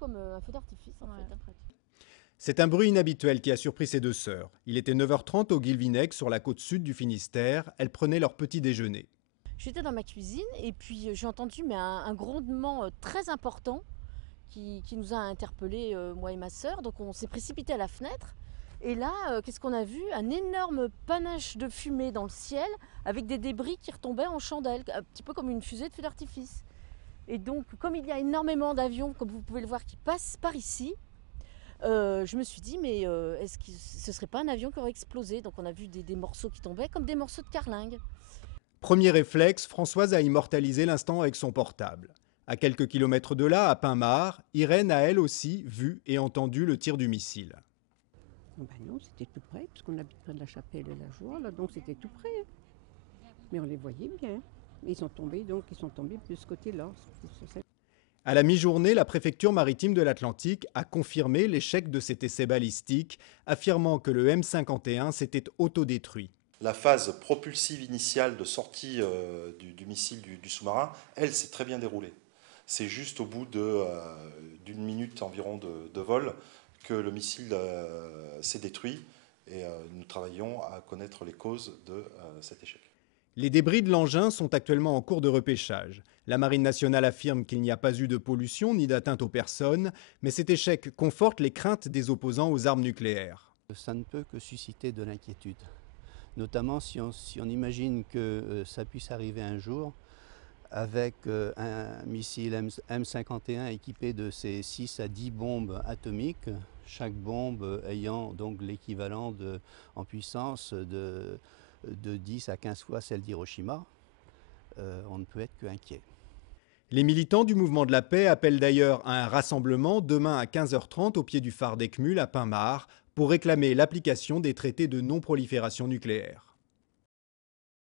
comme un feu d'artifice en fait. C'est un bruit inhabituel qui a surpris ces deux sœurs. Il était 9h30 au Guilvinec, sur la côte sud du Finistère. Elles prenaient leur petit déjeuner. J'étais dans ma cuisine et puis j'ai entendu un grondement très important qui nous a interpellés, moi et ma sœur. Donc on s'est précipité à la fenêtre. Et là, qu'est-ce qu'on a vu? Un énorme panache de fumée dans le ciel avec des débris qui retombaient en chandelle, un petit peu comme une fusée de feu d'artifice. Et donc, comme il y a énormément d'avions, comme vous pouvez le voir, qui passent par ici, je me suis dit, mais est-ce que ce ne serait pas un avion qui aurait explosé? Donc on a vu des morceaux qui tombaient comme des morceaux de carlingue. Premier réflexe, Françoise a immortalisé l'instant avec son portable. À quelques kilomètres de là, à Pinmar, Irène a elle aussi vu et entendu le tir du missile. Ben non, c'était tout près, parce qu'on habite près de la chapelle et la joie, là, donc c'était tout près. Mais on les voyait bien. Ils sont tombés de ce côté-là. À la mi-journée, la préfecture maritime de l'Atlantique a confirmé l'échec de cet essai balistique, affirmant que le M51 s'était autodétruit. La phase propulsive initiale de sortie du missile du sous-marin, elle, s'est très bien déroulée. C'est juste au bout d'une minute environ de vol que le missile s'est détruit et nous travaillons à connaître les causes de cet échec. Les débris de l'engin sont actuellement en cours de repêchage. La Marine nationale affirme qu'il n'y a pas eu de pollution ni d'atteinte aux personnes, mais cet échec conforte les craintes des opposants aux armes nucléaires. Ça ne peut que susciter de l'inquiétude, notamment si on imagine que ça puisse arriver un jour avec un missile M51 équipé de ces 6 à 10 bombes atomiques, chaque bombe ayant donc l'équivalent en puissance de 10 à 15 fois celle d'Hiroshima. On ne peut être qu'inquiet. Les militants du mouvement de la paix appellent d'ailleurs à un rassemblement demain à 15h30 au pied du phare d'Eckmühl à Pinmar pour réclamer l'application des traités de non-prolifération nucléaire.